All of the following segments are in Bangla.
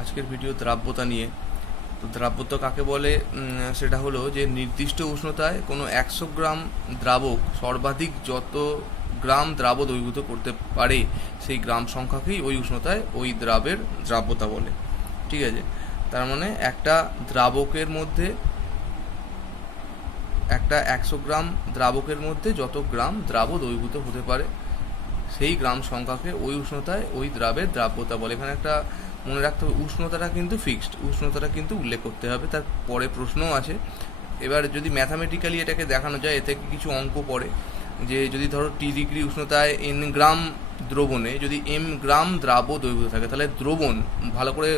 আজকের ভিডিও দ্রাব্যতা নিয়ে। তো দ্রাব্যতা কাকে বলে, সেটা হলো যে নির্দিষ্ট উষ্ণতায় কোনো 100 গ্রাম দ্রাবক সর্বাধিক যত গ্রাম দ্রাব দ্রবীভূত করতে পারে সেই গ্রাম সংখ্যাকেই ওই উষ্ণতায় ওই দ্রাবের দ্রাব্যতা বলে। ঠিক আছে, তার মানে একটা দ্রাবকের মধ্যে একটা 100 গ্রাম দ্রাবকের মধ্যে যত গ্রাম দ্রাব দ্রবীভূত হতে পারে সেই গ্রাম সংখ্যাকে ওই উষ্ণতায় ওই দ্রাবের দ্রাব্যতা বলে। এখানে একটা মনে রাখতে হবে, উষ্ণতাটা কিন্তু ফিক্সড, উষ্ণতাটা কিন্তু উল্লেখ করতে হবে। তার পরে প্রশ্নও আছে। এবার যদি ম্যাথামেটিক্যালি এটাকে দেখানো যায়, এতে কিছু অঙ্ক পড়ে যে যদি ধরো টি ডিগ্রি উষ্ণতায় n গ্রাম দ্রবণে যদি m গ্রাম দ্রাব দ্রবীভূত থাকে, তাহলে দ্রবণ ভালো করে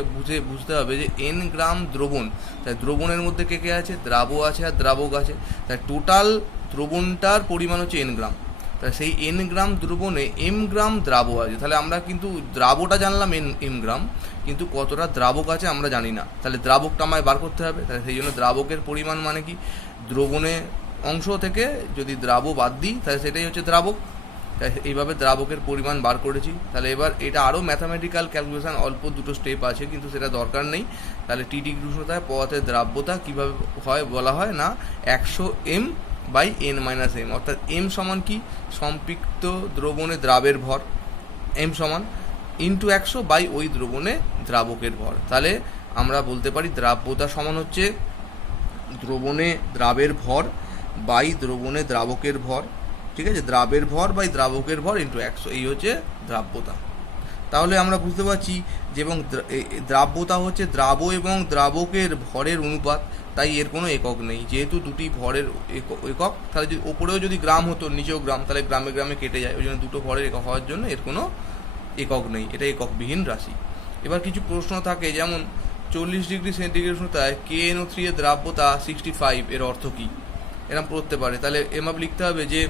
বুঝতে হবে যে n গ্রাম দ্রবণ, তাই দ্রবণের মধ্যে কে কে আছে, দ্রাব আছে আর দ্রাবক আছে, তাই টোটাল দ্রবণটার পরিমাণ হচ্ছে n গ্রাম। তাহলে সেই n গ্রাম দ্রবণে m গ্রাম দ্রাব আছে, তাহলে আমরা কিন্তু দ্রাবটা জানলাম m গ্রাম, কিন্তু কতটা দ্রাবক আছে আমরা জানি না। তাহলে দ্রাবকটা আমায় বার করতে হবে। তাহলে সেই জন্য দ্রাবকের পরিমাণ মানে কি, দ্রবণে অংশ থেকে যদি দ্রাব বাদ দিই তাহলে সেটাই হচ্ছে দ্রাবক। তাই এইভাবে দ্রাবকের পরিমাণ বার করেছি। তাহলে এবার এটা আরও ম্যাথামেটিক্যাল ক্যালকুলেশন, অল্প দুটো স্টেপ আছে, কিন্তু সেটা দরকার নেই। তাহলে টি ডিগ্রি উষ্ণতায় পদার্থের দ্রাব্যতা কীভাবে হয় বলা হয় না, 100 m/n-m, অর্থাৎ m সমান কি, সম্পৃক্ত দ্রবণে দ্রাবের ভর, m সমান ইন্টু 100 বাই ওই দ্রবণে দ্রাবকের ভর। তাহলে আমরা বলতে পারি দ্রাব্যতা সমান হচ্ছে দ্রবণে দ্রাবের ভর বাই দ্রবণে দ্রাবকের ভর। ঠিক আছে, দ্রাবের ভর বাই দ্রাবকের ভর ইন্টু 100, এই হচ্ছে দ্রাব্যতা। তাহলে আমরা বুঝতে পারছি যে এবং দ্রাব্যতা হচ্ছে দ্রাব এবং দ্রাবকের ভরের অনুপাত, তাই এর কোনো একক নেই। যেহেতু দুটি ভরের একক, তাহলে যদি ওপরেও যদি গ্রাম হতো নিচেও গ্রাম, তাহলে গ্রামে গ্রামে কেটে যায়, ওই জন্য দুটো ভরের একক হওয়ার জন্য এর কোনো একক নেই, এটা এককবিহীন রাশি। এবার কিছু প্রশ্ন থাকে, যেমন 40 ডিগ্রি সেন্টিগ্রেড উষ্ণতায় KNO3 এর দ্রাব্যতা 65, এর অর্থ কী, এরকম পড়তে পারে। তাহলে এভাবে লিখতে হবে যে,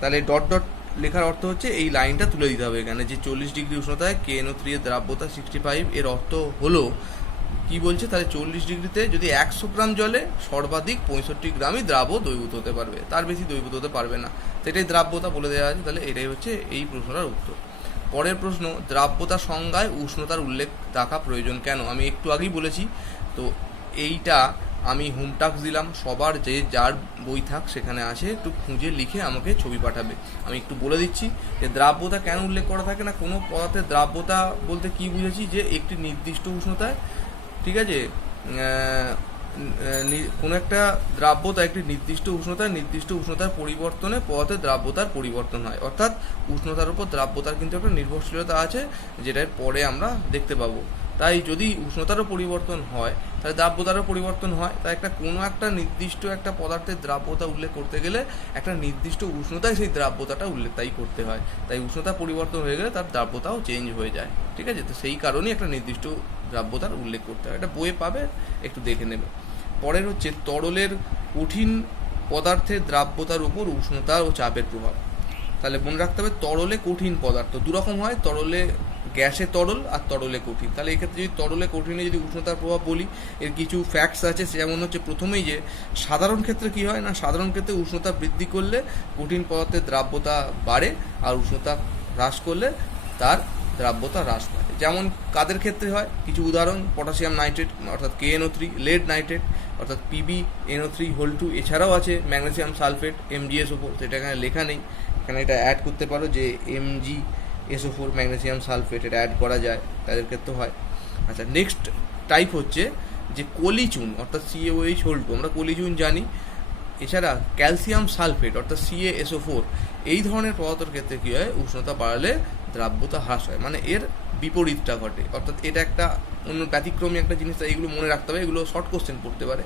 তাহলে ডট ডট লেখার অর্থ হচ্ছে এই লাইনটা তুলে দিতে হবে এখানে, যে 40 ডিগ্রি উষ্ণতায় KNO3 এর দ্রাব্যতা 65, এর অর্থ হলো কি বলছে, তাহলে 40 ডিগ্রিতে যদি 100 গ্রাম জলে সর্বাধিক 65 গ্রামই দ্রাব দ্রবীভূত হতে পারবে, তার বেশি দ্রবীভূত হতে পারবে না, সেটাই দ্রাব্যতা বলে দেওয়া আছে। তাহলে এটাই হচ্ছে এই প্রশ্নটার উত্তর। পরের প্রশ্ন, দ্রাব্যতা সংজ্ঞায় উষ্ণতার উল্লেখ থাকা প্রয়োজন কেন? আমি একটু আগেই বলেছি। তো এইটা আমি হোম টাস্ক দিলাম, সবার যে যার বই থাক সেখানে আসে একটু খুঁজে লিখে আমাকে ছবি পাঠাবে। আমি একটু বলে দিচ্ছি যে দ্রাব্যতা কেন উল্লেখ করা থাকে না। কোনো পদার্থের দ্রাব্যতা বলতে কি বুঝেছি, যে একটি নির্দিষ্ট উষ্ণতায়, ঠিক আছে, কোনো একটা দ্রাব্যতা একটি নির্দিষ্ট উষ্ণতার পরিবর্তনে পদার্থের দ্রাব্যতার পরিবর্তন হয়। অর্থাৎ উষ্ণতার উপর দ্রাব্যতার কিন্তু একটা নির্ভরশীলতা আছে, যেটার পরে আমরা দেখতে পাবো। তাই যদি উষ্ণতারও পরিবর্তন হয় তাহলে দ্রাব্যতারও পরিবর্তন হয়। তাই কোনো একটা নির্দিষ্ট একটা পদার্থের দ্রাব্যতা উল্লেখ করতে গেলে একটা নির্দিষ্ট উষ্ণতায় সেই দ্রাব্যতাটা উল্লেখ তাই করতে হয়। তাই উষ্ণতা পরিবর্তন হয়ে গেলে তার দ্রাব্যতাও চেঞ্জ হয়ে যায়। ঠিক আছে, তো সেই কারণেই একটা নির্দিষ্ট দ্রাব্যতার উল্লেখ করতে হয়। এটা বইয়ে পাবে, একটু দেখে নেবে। পরের হচ্ছে তরলের কঠিন পদার্থের দ্রাব্যতার উপর উষ্ণতা ও চাপের প্রভাব। তাহলে মনে রাখতে হবে, তরলে কঠিন পদার্থ দুরকম হয়, তরলে গ্যাসে তরল আর তরলে কঠিন। তাহলে এক্ষেত্রে যদি তরলে কঠিনে যদি উষ্ণতার প্রভাব বলি, এর কিছু ফ্যাক্টস আছে। যেমন হচ্ছে প্রথমেই যে সাধারণ ক্ষেত্রে কী হয় না, সাধারণ ক্ষেত্রে উষ্ণতা বৃদ্ধি করলে কঠিন পদার্থের দ্রাব্যতা বাড়ে, আর উষ্ণতা হ্রাস করলে তার দ্রাব্যতা হ্রাস পায়। যেমন কাদের ক্ষেত্রে হয়, কিছু উদাহরণ: পটাশিয়াম নাইট্রেট অর্থাৎ KNO3, লেড নাইট্রেট অর্থাৎ PbNO3(2), এছাড়াও আছে ম্যাগনেসিয়াম সালফেট MgSO4, সেটা এখানে লেখা নেই, এখানে এটা অ্যাড করতে পারো যে MgSO4 ম্যাগনেসিয়াম সালফেট, এটা অ্যাড করা যায়, তাদের ক্ষেত্রে হয়। আচ্ছা, নেক্সট টাইপ হচ্ছে যে কলিচুন অর্থাৎ CaOH(2), আমরা কলিচুন জানি। এছাড়া ক্যালসিয়াম সালফেট অর্থাৎ CaSO4, এই ধরনের পদার্থের ক্ষেত্রে কী হয়, উষ্ণতা বাড়ালে দ্রাব্যতা হ্রাস হয়, মানে এর বিপরীতটা ঘটে। অর্থাৎ এটা একটা অন্য ব্যতিক্রমী একটা জিনিস, এইগুলো মনে রাখতে হবে, এগুলো শর্ট কোশ্চেন পড়তে পারে।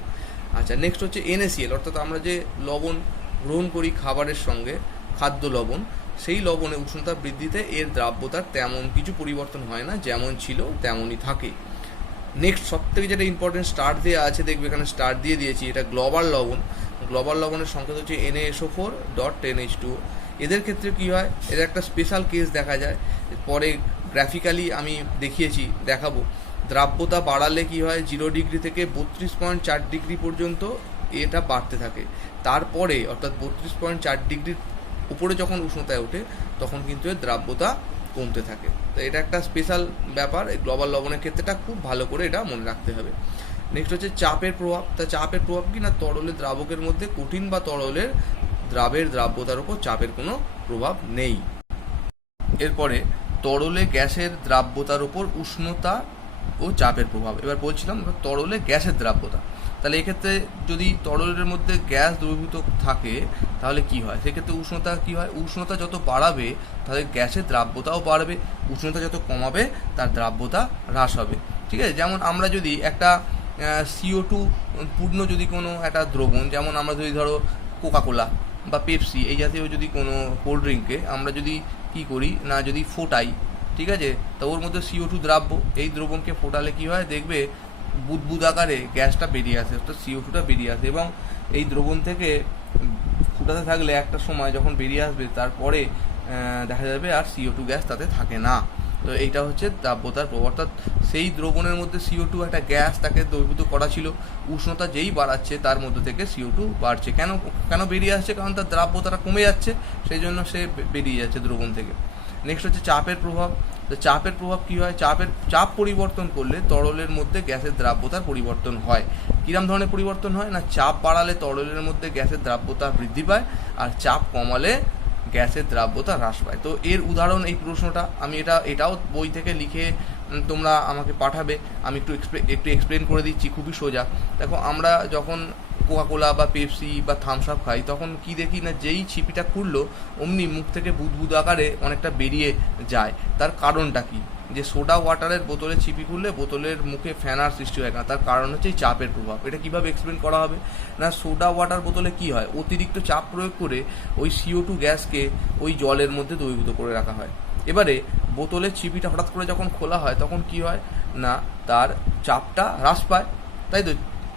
আচ্ছা, নেক্সট হচ্ছে NaCl, অর্থাৎ আমরা যে লবণ গ্রহণ করি খাবারের সঙ্গে, খাদ্য লবণ, সেই লবণে উষ্ণতা বৃদ্ধিতে এর দ্রাব্যতার তেমন কিছু পরিবর্তন হয় না, যেমন ছিল তেমনই থাকে। নেক্সট সবথেকে যেটা ইম্পর্টেন্ট, স্টার দেওয়া আছে, দেখবে এখানে স্টার দিয়ে দিয়েছি, এটা গ্লোবাল লবণ। গ্লোবাল লবণের সংকেত হচ্ছে NaSO4.10H2O। এদের ক্ষেত্রে কী হয়, এদের একটা স্পেশাল কেস দেখা যায়, পরে গ্রাফিক্যালি আমি দেখাবো। দ্রাব্যতা বাড়ালে কী হয়, 0 ডিগ্রি থেকে 32.4 ডিগ্রি পর্যন্ত এটা বাড়তে থাকে। তারপরে অর্থাৎ 32.4 ডিগ্রির উপরে যখন উষ্ণতায় ওঠে তখন কিন্তু এর দ্রাব্যতা কমতে থাকে। তো এটা একটা স্পেশাল ব্যাপার, এই গ্লোবাল লবণের ক্ষেত্রেটা খুব ভালো করে এটা মনে রাখতে হবে। নেক্সট হচ্ছে চাপের প্রভাব। তা চাপের প্রভাব কি না, তরলের দ্রাবকের মধ্যে কঠিন বা তরলের দ্রাবের দ্রাব্যতার উপর চাপের কোনো প্রভাব নেই। এরপরে তরলে গ্যাসের দ্রাব্যতার উপর উষ্ণতা ও চাপের প্রভাব। এবার বলছিলাম তরলে গ্যাসের দ্রাব্যতা। তাহলে এক্ষেত্রে যদি তরলের মধ্যে গ্যাস দ্রবীভূত থাকে তাহলে কি হয়, সেক্ষেত্রে উষ্ণতা কি হয়, উষ্ণতা যত বাড়াবে তাহলে গ্যাসের দ্রাব্যতাও বাড়বে, উষ্ণতা যত কমাবে তার দ্রাব্যতা হ্রাস হবে। ঠিক আছে, যেমন আমরা যদি একটা CO2 পূর্ণ যদি কোনো একটা দ্রবণ, যেমন আমরা যদি ধরো কোকাকোলা বা পেপসি এই জাতীয় যদি কোনো কোল্ড ড্রিঙ্কে আমরা যদি কী করি না, যদি ফোটাই, ঠিক আছে, তা ওর মধ্যে CO2 দ্রাব্য, এই দ্রবণকে ফোটালে কি হয় দেখবে বুদবুদ আকারে গ্যাসটা বেরিয়ে আসে, অর্থাৎ CO2টা বেরিয়ে আসে, এবং এই দ্রবণ থেকে ফুটাতে থাকলে একটা সময় যখন বেরিয়ে আসবে তারপরে দেখা যাবে আর CO2 গ্যাস তাতে থাকে না। তো এইটা হচ্ছে দ্রাব্যতার প্রভাব, অর্থাৎ সেই দ্রবণের মধ্যে CO2 একটা গ্যাস, তাকে দ্রবীভূত করা ছিল, উষ্ণতা যেই বাড়াচ্ছে তার মধ্যে থেকে CO2 বাড়ছে। কেন কেন বেরিয়ে আসছে, কারণ তার দ্রাব্যতাটা কমে যাচ্ছে, সেই জন্য সে বেরিয়ে যাচ্ছে দ্রবণ থেকে। নেক্সট হচ্ছে চাপের প্রভাব। তো চাপের প্রভাব কী হয়, চাপ পরিবর্তন করলে তরলের মধ্যে গ্যাসের দ্রাব্যতার পরিবর্তন হয়। কিরম ধরনের পরিবর্তন হয় না, চাপ বাড়ালে তরলের মধ্যে গ্যাসের দ্রাব্যতা বৃদ্ধি পায়, আর চাপ কমালে গ্যাসের দ্রাব্যতা হ্রাস পায়। তো এর উদাহরণ, এই প্রশ্নটা আমি এটাও বই থেকে লিখে তোমরা আমাকে পাঠাবে, আমি একটু এক্সপ্লেন করে দিচ্ছি, খুবই সোজা। দেখো, আমরা যখন কোকাকোলা বা পেপসি বা থামস আপ খাই তখন কি দেখি না, যেই ছিপিটা খুললো অমনি মুখ থেকে বুদবুদ আকারে অনেকটা বেরিয়ে যায়। তার কারণটা কি, যে সোডা ওয়াটারের বোতলে ছিপি খুললে বোতলের মুখে ফ্যানার সৃষ্টি হয় না, তার কারণ হচ্ছে এই চাপের প্রভাব। এটা কিভাবে এক্সপ্লেন করা হবে না, সোডা ওয়াটার বোতলে কি হয়, অতিরিক্ত চাপ প্রয়োগ করে ওই CO2 গ্যাসকে ওই জলের মধ্যে দ্রবীভূত করে রাখা হয়। এবারে বোতলের ছিপিটা হঠাৎ করে যখন খোলা হয় তখন কি হয় না, তার চাপটা হ্রাস পায়, তাই তো।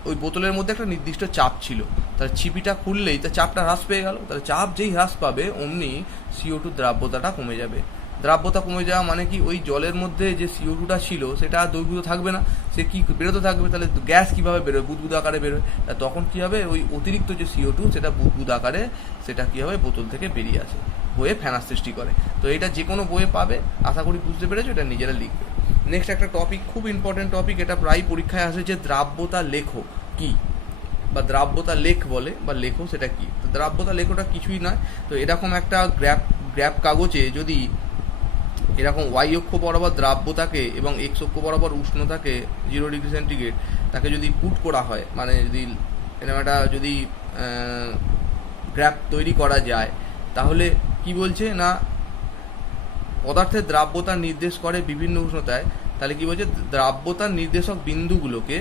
ওই বোতলের মধ্যে একটা নির্দিষ্ট চাপ ছিল, তার ছিপিটা খুললেই তার চাপটা হ্রাস পেয়ে গেল, তাহলে চাপ যেই হ্রাস পাবে অমনি CO2 দ্রাব্যতাটা কমে যাবে। দ্রাব্যতা কমে যাওয়া মানে কি, ওই জলের মধ্যে যে CO2টা ছিল সেটা আর দ্রবীভূত থাকবে না, সে কি বেরোতে থাকবে, তাহলে গ্যাস কীভাবে বেরোয়, বুদবুদ আকারে বেরোয়। তখন কী হবে, ওই অতিরিক্ত যে CO2 সেটা বুদবুদ আকারে সেটা কী হবে, বোতল থেকে বেরিয়ে আসে, হয়ে ফ্যানার সৃষ্টি করে। তো এটা যে কোনো বইয়ে পাবে, আশা করি বুঝতে পেরেছো, এটা নিজেরা লিখবে। নেক্সট একটা টপিক, খুব ইম্পর্টেন্ট টপিক, এটা প্রায় পরীক্ষায় আসে, যে দ্রাব্যতা লেখো কি, বা দ্রাব্যতা লেখ বলে বা লেখো, সেটা কি। তো দ্রাব্যতা লেখোটা কিছুই নয়, তো এরকম একটা গ্র্যাপ কাগজে যদি এরকম ওয়াই অক্ষ বরাবর দ্রাব্যতাকে এবং এক্স অক্ষ বরাবর উষ্ণতাকে 0 ডিগ্রি সেন্টিগ্রেড তাকে যদি পুট করা হয়, মানে যদি এরকম একটা যদি গ্র্যাপ তৈরি করা যায়, তাহলে কি বলছে না, পদার্থের দ্রাব্যতা নির্দেশ করে বিভিন্ন উষ্ণতায়। তাহলে কি বলছে, দ্রাব্যতার নির্দেশক বিন্দুগুলোকে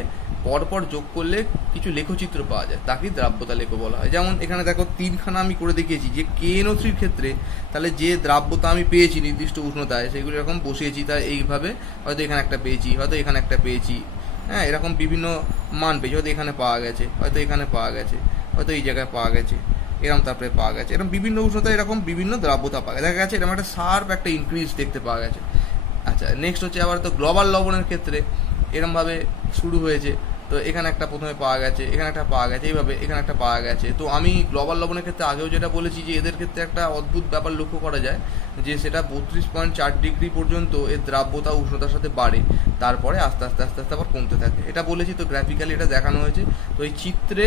পরপর যোগ করলে কিছু লেখচিত্র পাওয়া যায়, তাকে দ্রাব্যতা লেখ বলা হয়। যেমন এখানে দেখো 3খানা আমি করে দেখিয়েছি, যে KNO3 ক্ষেত্রে তাহলে যে দ্রাব্যতা আমি পেয়েছি নির্দিষ্ট উষ্ণতায় সেগুলো এরকম বসিয়েছি, তাই এইভাবে হয়তো এখানে একটা পেয়েছি, হয়তো এখানে একটা পেয়েছি, হ্যাঁ, এরকম বিভিন্ন মান পেয়েছি, হয়তো এখানে পাওয়া গেছে, হয়তো এখানে পাওয়া গেছে, হয়তো এই জায়গায় পাওয়া গেছে, এরকম তারপরে পাওয়া গেছে, এরকম বিভিন্ন উষ্ণতায় এরকম বিভিন্ন দ্রাব্যতা পাওয়া গেছে, দেখা গেছে এরকম একটা শার্প একটা ইনক্রিজ দেখতে পাওয়া গেছে। আচ্ছা, নেক্সট হচ্ছে আবার তো গ্লোবাল লবণের ক্ষেত্রে এরমভাবে শুরু হয়েছে। তো এখানে একটা প্রথমে পাওয়া গেছে, এখানে একটা পাওয়া গেছে, এইভাবে এখানে একটা পাওয়া গেছে। তো আমি গ্লোবাল লবণের ক্ষেত্রে আগেও যেটা বলেছি, যে এদের ক্ষেত্রে একটা অদ্ভুত ব্যাপার লক্ষ্য করা যায়, যে সেটা 32.4 ডিগ্রি পর্যন্ত এর দ্রাব্যতা উষ্ণতার সাথে বাড়ে, তারপরে আস্তে আস্তে আস্তে আস্তে আবার কমতে থাকে। এটা বলেছি, তো গ্রাফিক্যালি এটা দেখানো হয়েছে। তো এই চিত্রে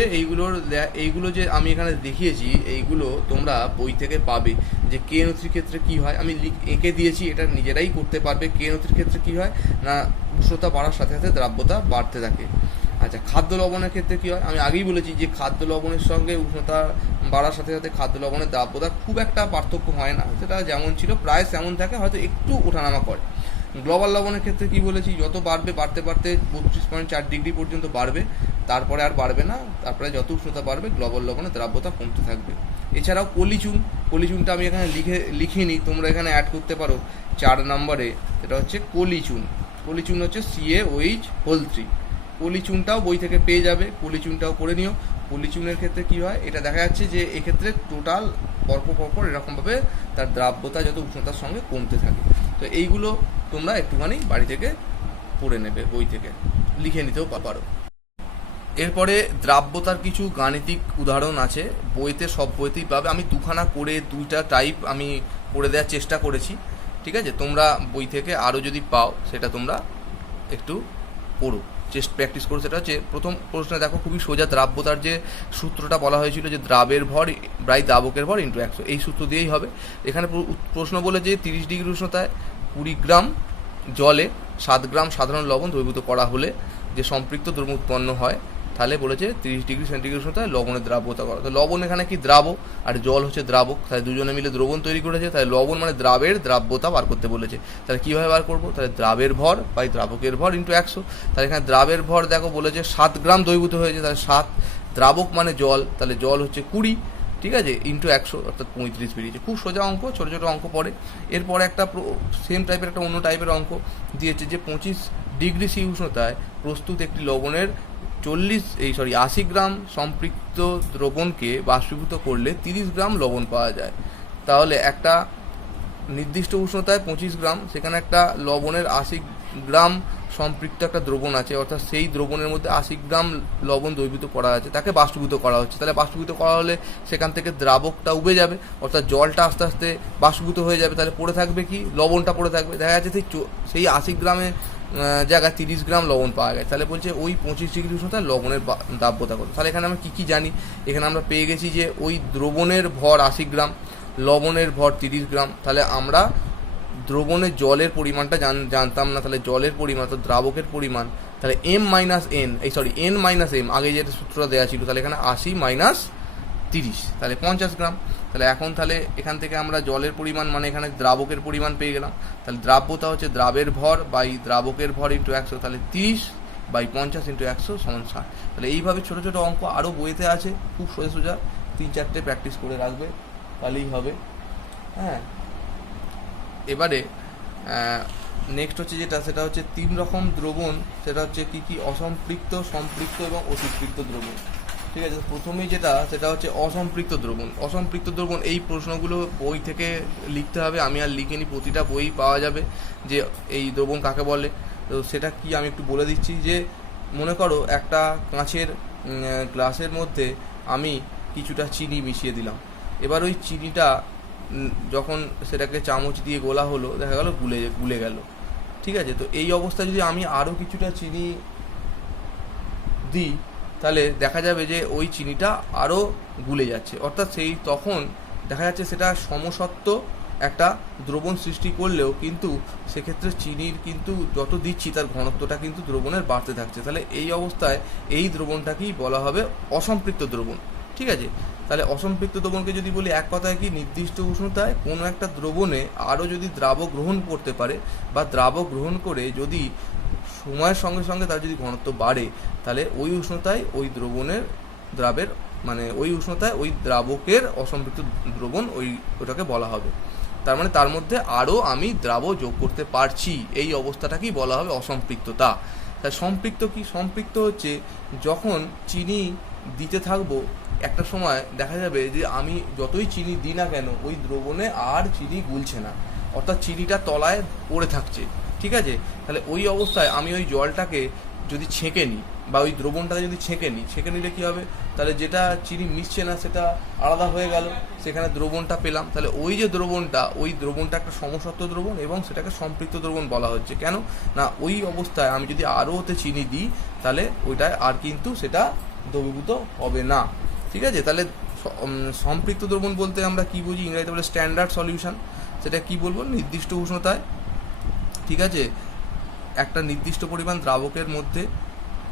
এইগুলো যে আমি এখানে দেখিয়েছি, এইগুলো তোমরা বই থেকে পাবে, যে KNO3 ক্ষেত্রে কী হয় আমি এঁকে দিয়েছি, এটা নিজেরাই করতে পারবে। KNO3 ক্ষেত্রে কী হয় না, উষ্ণতা বাড়ার সাথে সাথে দ্রাব্যতা বাড়তে থাকে। আচ্ছা, খাদ্য লবণের ক্ষেত্রে কী হয়, আমি আগেই বলেছি যে খাদ্য লবণের সঙ্গে উষ্ণতা বাড়ার সাথে সাথে খাদ্য লবণের দ্রাব্যতা খুব একটা পার্থক্য হয় না, সেটা যেমন ছিল প্রায় তেমন থাকে, হয়তো একটু ওঠানামা করে। গ্লোবাল লবণের ক্ষেত্রে কী বলেছি, যত বাড়বে বাড়তে 32.4 ডিগ্রি পর্যন্ত বাড়বে, তারপরে আর বাড়বে না, তারপরে যত উষ্ণতা বাড়বে গ্লোবাল লবণের দ্রাব্যতা কমতে থাকবে। এছাড়াও কলিচুনটা আমি এখানে লিখিনি, তোমরা এখানে অ্যাড করতে পারো 4 নম্বরে, এটা হচ্ছে কলিচুন হচ্ছে CaOH3। কলিচুনটাও বই থেকে পেয়ে যাবে, কলিচুনটাও করে নিও। কলিচুনের ক্ষেত্রে কি হয়, এটা দেখা যাচ্ছে যে এক্ষেত্রে টোটাল পরপর এরকমভাবে তার দ্রাব্যতা যত উষ্ণতার সঙ্গে কমতে থাকে। তো এইগুলো তোমরা একটুখানি বাড়ি থেকে পড়ে নেবে, বই থেকে লিখে নিতেও পারো। এরপরে দ্রাব্যতার কিছু গাণিতিক উদাহরণ আছে, বইতে সব বইতেই পাবে। আমি 2খানা করে 2টা টাইপ আমি করে দেওয়ার চেষ্টা করেছি। ঠিক আছে, তোমরা বই থেকে আরও যদি পাও সেটা তোমরা একটু পড়ো, প্র্যাকটিস করো। সেটা হচ্ছে প্রথম প্রশ্নে দেখো, খুবই সোজা দ্রাব্যতার যে সূত্রটা বলা হয়েছিল যে দ্রাবের ভর বাই দ্রাবকের ভর ইন্টু 100, এই সূত্র দিয়েই হবে। এখানে প্রশ্ন বলে যে 30 ডিগ্রি উষ্ণতায় 20 গ্রাম জলে 7 গ্রাম সাধারণ লবণ দ্রবীভূত করা হলে যে সম্পৃক্ত দ্রবণ উৎপন্ন হয়, তাহলে বলেছে 30 ডিগ্রি সেন্টিগ্রেড উষ্ণতায় লবণের দ্রাব্যতা করা। তো লবণ এখানে কি দ্রাব, আর জল হচ্ছে দ্রাবক, তাহলে দুজনে মিলে দ্রবণ তৈরি করেছে, তাহলে লবণ মানে দ্রাবের দ্রাব্যতা বার করতে বলেছে। তাহলে কীভাবে বার করবো, তাহলে দ্রাবের ভর বাই দ্রাবকের ভর ইন্টু 100। তাহলে এখানে দ্রাবের ভর দেখো বলেছে 7 গ্রাম দ্রবীভূত হয়েছে, তাহলে 7, দ্রাবক মানে জল, তাহলে জল হচ্ছে 20, ঠিক আছে, ইন্টু 100 অর্থাৎ 35 বেরিয়েছে। খুব সোজা অঙ্ক, ছোটো ছোটো অঙ্ক পড়ে। এরপরে একটা সেম টাইপের একটা অন্য টাইপের অঙ্ক দিয়েছে যে 25 ডিগ্রি সি উষ্ণতায় প্রস্তুত একটি লবণের 80 গ্রাম সম্পৃক্ত দ্রবণকে বাষ্পীভূত করলে 30 গ্রাম লবণ পাওয়া যায়। তাহলে একটা নির্দিষ্ট উষ্ণতায় 25 গ্রাম, সেখানে একটা লবণের 80 গ্রাম সম্পৃক্ত একটা দ্রবণ আছে, অর্থাৎ সেই দ্রবণের মধ্যে 80 গ্রাম লবণ দ্রবীভূত করা আছে, তাকে বাষ্পীভূত করা হচ্ছে। তাহলে বাষ্পীভূত করা হলে সেখান থেকে দ্রাবকটা উবে যাবে, অর্থাৎ জলটা আস্তে আস্তে বাষ্পীভূত হয়ে যাবে, তাহলে পড়ে থাকবে কি, লবণটা পড়ে থাকবে। দেখা যাচ্ছে সেই 80 গ্রামের জায়গায় 30 গ্রাম লবণ পাওয়া গেছে। তাহলে বলছে ওই 25 ডিগ্রি উষ্ণতায় লবণের দ্রাব্যতা কত। তাহলে এখানে আমরা কী জানি, এখানে আমরা পেয়ে গেছি যে ওই দ্রবণের ভর 80 গ্রাম, লবণের ভর 30 গ্রাম। তাহলে আমরা দ্রবণের জলের পরিমাণটা জানতাম না, তাহলে জলের পরিমাণ তো দ্রাবকের পরিমাণ, তাহলে n মাইনাস এম, আগে যেটা সূত্রটা দেওয়া ছিল, তাহলে এখানে 80 মাইনাস 30, তাহলে 50 গ্রাম। তাহলে তাহলে এখান থেকে আমরা জলের পরিমাণ মানে এখানে দ্রাবকের পরিমাণ পেয়ে গেলাম। তাহলে দ্রাব্যতা হচ্ছে দ্রাবের ভর বাই দ্রাবকের ভর ইন্টু 100, তাহলে 30 বাই 50 ইন্টু 100 সমান 60। তাহলে এইভাবে ছোটো ছোটো অঙ্ক আরও বইতে আছে, খুব সোজা সোজা, 3-4টে প্র্যাকটিস করে রাখবে, তাহলেই হবে। হ্যাঁ, এবারে নেক্সট হচ্ছে যেটা, সেটা হচ্ছে 3 রকম দ্রবণ, সেটা হচ্ছে কি অসম্পৃক্ত, সম্পৃক্ত এবং অতিপৃক্ত দ্রবণ। ঠিক আছে, প্রথমেই সেটা হচ্ছে অসম্পৃক্ত দ্রবণ। অসম্পৃক্ত দ্রবণ, এই প্রশ্নগুলো বই থেকে লিখতে হবে, আমি আর লিখিনি, প্রতিটা বই পাওয়া যাবে যে এই দ্রবণ কাকে বলে। তো সেটা কি আমি একটু বলে দিচ্ছি। যে মনে করো একটা কাঁচের গ্লাসের মধ্যে আমি কিছুটা চিনি মিশিয়ে দিলাম, এবার ওই চিনিটা যখন সেটাকে চামচ দিয়ে গোলা হলো, দেখা গেল গুলে গেল। ঠিক আছে, তো এই অবস্থায় যদি আমি আরও কিছুটা চিনি দিই, তাহলে দেখা যাবে যে ওই চিনিটা আরও গুলে যাচ্ছে, অর্থাৎ তখন দেখা যাচ্ছে সেটা সমসত্ব একটা দ্রবণ সৃষ্টি করলেও কিন্তু সেক্ষেত্রে চিনির কিন্তু যত দিচ্ছি তার ঘনত্বটা কিন্তু দ্রবণের বাড়তে থাকছে। তাহলে এই অবস্থায় এই দ্রবণটাকেই বলা হবে অসম্পৃক্ত দ্রবণ। ঠিক আছে, তাহলে অসম্পৃক্ত দ্রবণকে যদি বলি, এক কথায় কি, নির্দিষ্ট উষ্ণতায় কোনো একটা দ্রবণে আরও যদি দ্রাবক গ্রহণ করতে পারে, বা দ্রাবক গ্রহণ করে যদি সময়ের সঙ্গে সঙ্গে তার যদি ঘনত্ব বাড়ে, তাহলে ওই উষ্ণতায় ওই ওই উষ্ণতায় ওই দ্রাবকের অসম্পৃক্ত দ্রবণ ওটাকে বলা হবে। তার মানে তার মধ্যে আরও আমি দ্রাবক যোগ করতে পারছি, এই অবস্থাটাকেই বলা হবে অসম্পৃক্ততা। তাই সম্পৃক্ত কি, সম্পৃক্ত হচ্ছে যখন চিনি দিতে থাকবো, একটা সময় দেখা যাবে যে আমি যতই চিনি দিই না কেন ওই দ্রবণে আর চিনি গুলছে না, অর্থাৎ চিনিটা তলায় পড়ে থাকছে। ঠিক আছে, তাহলে ওই অবস্থায় আমি ওই জলটাকে যদি ছেঁকে নিই, বা ওই দ্রবণটাকে যদি ছেঁকে নিলে কী হবে, তাহলে যেটা চিনি মিশছে না সেটা আলাদা হয়ে গেল, সেখানে দ্রবণটা পেলাম। তাহলে ওই যে দ্রবণটা একটা সমসত্ব দ্রবণ, এবং সেটাকে সম্পৃক্ত দ্রবণ বলা হচ্ছে। কেন না, ওই অবস্থায় আমি যদি আরও ওতে চিনি দিই, তাহলে ওইটায় আর কিন্তু সেটা দ্রবীভূত হবে না। ঠিক আছে, তাহলে সম্পৃক্ত দ্রবণ বলতে আমরা কি বুঝি, ইংরেজিতে বলে স্ট্যান্ডার্ড সলিউশন। সেটা কি বলবো, নির্দিষ্ট উষ্ণতায়, ঠিক আছে, একটা নির্দিষ্ট পরিমাণ দ্রাবকের মধ্যে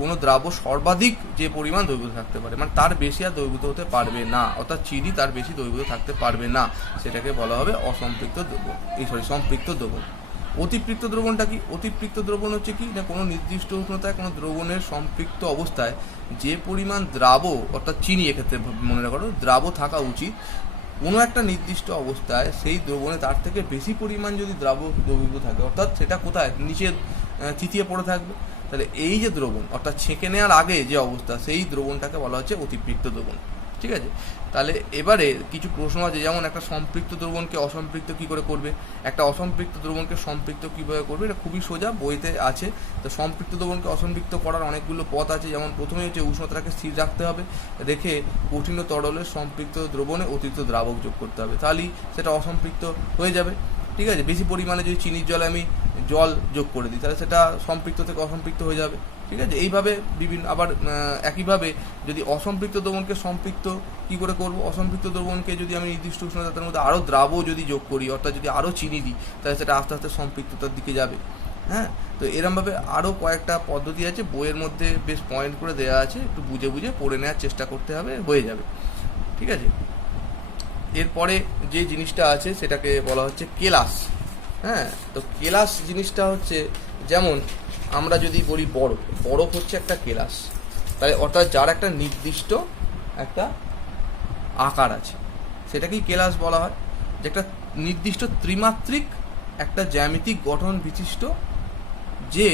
কোনো দ্রাবক সর্বাধিক যে পরিমাণ দ্রবীভূত থাকতে পারে, মানে তার বেশি আর দ্রবীভূত হতে পারবে না, অর্থাৎ চিনি তার বেশি দ্রবীভূত থাকতে পারবে না, সেটাকে বলা হবে সম্পৃক্ত দ্রবণ। অতিপৃক্ত দ্রবণটা কি, অতিপৃক্ত দ্রবণ হচ্ছে কি না, কোনো নির্দিষ্ট উষ্ণতায় কোনো দ্রবণের সম্পৃক্ত অবস্থায় যে পরিমাণ অর্থাৎ চিনি, এক্ষেত্রে মনে রাখো দ্রাব থাকা উচিত, কোনো একটা নির্দিষ্ট অবস্থায় সেই দ্রবণে তার থেকে বেশি পরিমাণ যদি দ্রবীভূত থাকে, অর্থাৎ সেটা কোথায়, নিচে তৃতীয় পড়ে থাকবে, তাহলে এই যে দ্রবণ, অর্থাৎ ছেঁকে নেওয়ার আগে যে অবস্থা, সেই দ্রবণটাকে বলা হচ্ছে অতিপৃক্ত দ্রবণ। ঠিক আছে, তাহলে এবারে কিছু প্রশ্ন আছে, যেমন একটা সম্পৃক্ত দ্রবণকে অসম্পৃক্ত কী করে করবে, একটা অসম্পৃক্ত দ্রবণকে সম্পৃক্ত কীভাবে করবে, এটা খুবই সোজা, বইতে আছে। তো সম্পৃক্ত দ্রবণকে অসম্পৃক্ত করার অনেকগুলো পথ আছে, যেমন প্রথমে হচ্ছে উষ্ণতাকে স্থির রাখতে হবে, রেখে কঠিন তরলের সম্পৃক্ত দ্রবণে অতিরিক্ত দ্রাবক যোগ করতে হবে, তাহলেই সেটা অসম্পৃক্ত হয়ে যাবে। ঠিক ঠিক আছে, বেশি পরিমাণে যদি চিনির জলে আমি জল যোগ করে দিই তাহলে সেটা সম্পৃক্ত থেকে অসম্পৃক্ত হয়ে যাবে। ঠিক আছে, এইভাবে বিভিন্ন আবার একইভাবে যদি অসম্পৃক্ত দ্রবণকে সম্পৃক্ত কী করে করব, অসম্পৃক্ত দ্রবণকে যদি আমি নির্দিষ্ট উষ্ণতার মধ্যে আরও দ্রাবও যদি যোগ করি, অর্থাৎ যদি আরও চিনি দিই, তাহলে সেটা আস্তে আস্তে সম্পৃক্ততার দিকে যাবে। হ্যাঁ, তো এরমভাবে আরও কয়েকটা পদ্ধতি আছে, বইয়ের মধ্যে বেশ পয়েন্ট করে দেওয়া আছে, একটু বুঝে বুঝে পড়ে নেওয়ার চেষ্টা করতে হবে, হয়ে যাবে। ঠিক আছে, এরপরে যে জিনিসটা আছে সেটাকে বলা হচ্ছে কেলাস। হ্যাঁ, তো কেলাস জিনিসটা হচ্ছে, যেমন আমরা যদি বলি বরফ হচ্ছে একটা কেলাস, তাই অর্থাৎ যার একটা নির্দিষ্ট একটা আকার আছে, সেটাকেই কেলাস বলা হয়, যে একটা নির্দিষ্ট ত্রিমাত্রিক একটা জ্যামিতিক গঠন বিশিষ্ট, যে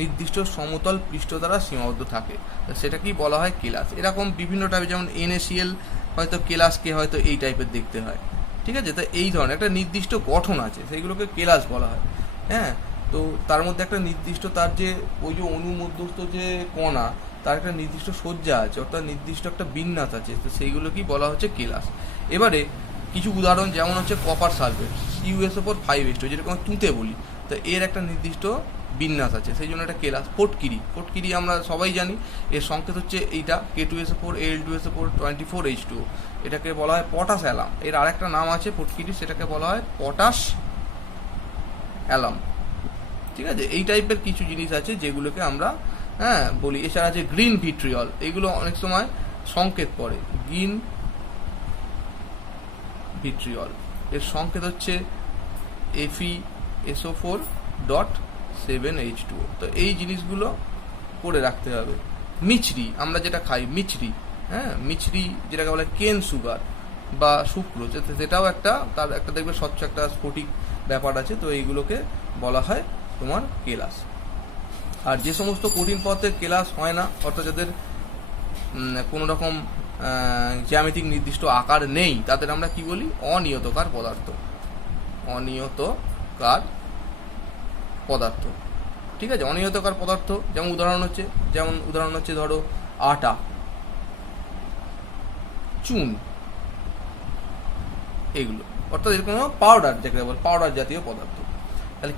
নির্দিষ্ট সমতল পৃষ্ঠ দ্বারা সীমাবদ্ধ থাকে, সেটাকেই বলা হয় কেলাস। এরকম বিভিন্ন টাইপের, যেমন NaCl হয়তো কেলাসকে হয়তো এই টাইপের দেখতে হয়। ঠিক আছে, তো এই ধরনের একটা নির্দিষ্ট গঠন আছে, সেইগুলোকে কেলাস বলা হয়। হ্যাঁ, তো তার মধ্যে একটা নির্দিষ্ট, তার যে ওই যে অণু মধ্যস্থ যে কণা, তার একটা নির্দিষ্ট সজ্জা আছে, অর্থাৎ নির্দিষ্ট একটা বিন্যাস আছে, তো সেইগুলোকেই বলা হচ্ছে কেলাস। এবারে কিছু উদাহরণ, যেমন হচ্ছে কপার সালফেট CuSO4 5H2, যেরকম তুঁতে বলি, তো এর একটা নির্দিষ্ট বিন্যাস আছে, সেই জন্য একটা কেলাস। ফটকিরি আমরা সবাই জানি, এর সংকেত হচ্ছে এইটা K2SO4 Al2SO4 24H2, এটাকে বলা হয় পটাশ অ্যালাম। এর আরেকটা নাম আছে ফটকিরি, সেটাকে বলা হয় পটাশ অ্যালাম। ঠিক আছে, এই টাইপের কিছু জিনিস আছে যেগুলোকে আমরা বলি। এছাড়া আছে গ্রিন ভিট্রিয়ল, এগুলো অনেক সময় সংকেত পড়ে, গ্রিন ভিট্রিয়ল, এর সংকেত হচ্ছে FeSO4.7H2। তো এই জিনিসগুলো করে রাখতে হবে। মিছরি, আমরা যেটা খাই মিছরি, মিছরি যেটাকে বলে কেন সুগার বা সুক্রোজ, সেটাও একটা, তার একটা দেখবে স্বচ্ছ একটা স্ফটিক ব্যাপার আছে, তো এইগুলোকে বলা হয় তোমার কেলাস। আর যে সমস্ত কঠিন পদার্থের কেলাস হয় না, অর্থাৎ যাদের কোনো রকম জ্যামিতিক নির্দিষ্ট আকার নেই, তাদের আমরা কি বলি, অনিয়তকার পদার্থ। অনিয়তকার পদার্থ। ঠিক আছে, অনিয়তকার পদার্থ যেমন উদাহরণ হচ্ছে ধরো আটা, চুন, এগুলো, অর্থাৎ এরকম পাউডার, যেটা বলে পাউডার জাতীয় পদার্থ। তাহলে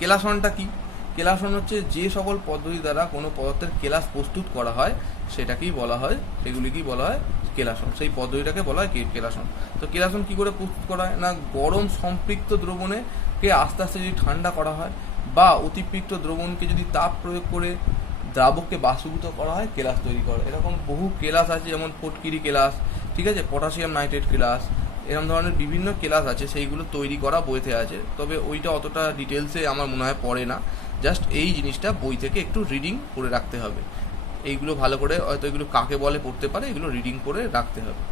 কেলাসনটা কি? কেলাসন হচ্ছে যে সকল পদ্ধতি দ্বারা কোনো পদার্থের কেলাস প্রস্তুত করা হয়, সেটাকেই বলা হয়, সেগুলিকেই বলা হয় কেলাসন। সেই পদ্ধতিটাকে বলা হয় কেলাসন। তো কেলাসন কি করে প্রস্তুত করা হয় না, গরম সম্পৃক্ত দ্রবণকে আস্তে আস্তে যদি ঠান্ডা করা হয়, বা অতিপৃক্ত দ্রবণকে যদি তাপ প্রয়োগ করে দ্রাবককে বাষ্পীভূত করা হয়, কেলাস তৈরি করে। এরকম বহু কেলাস আছে, যেমন ফটকিরি কেলাস, ঠিক আছে, পটাশিয়াম নাইট্রেট কেলাস, এরকম ধরনের বিভিন্ন কেলাস আছে, সেইগুলো তৈরি করা বইতে আছে। তবে ওইটা অতটা ডিটেলসে আমার মনে হয় পড়ে না, জাস্ট এই জিনিসটা বই থেকে একটু রিডিং করে রাখতে হবে। এইগুলো ভালো করে, হয়তো এগুলো কাকে বলে পড়তে পারে, এগুলো রিডিং করে রাখতে হবে।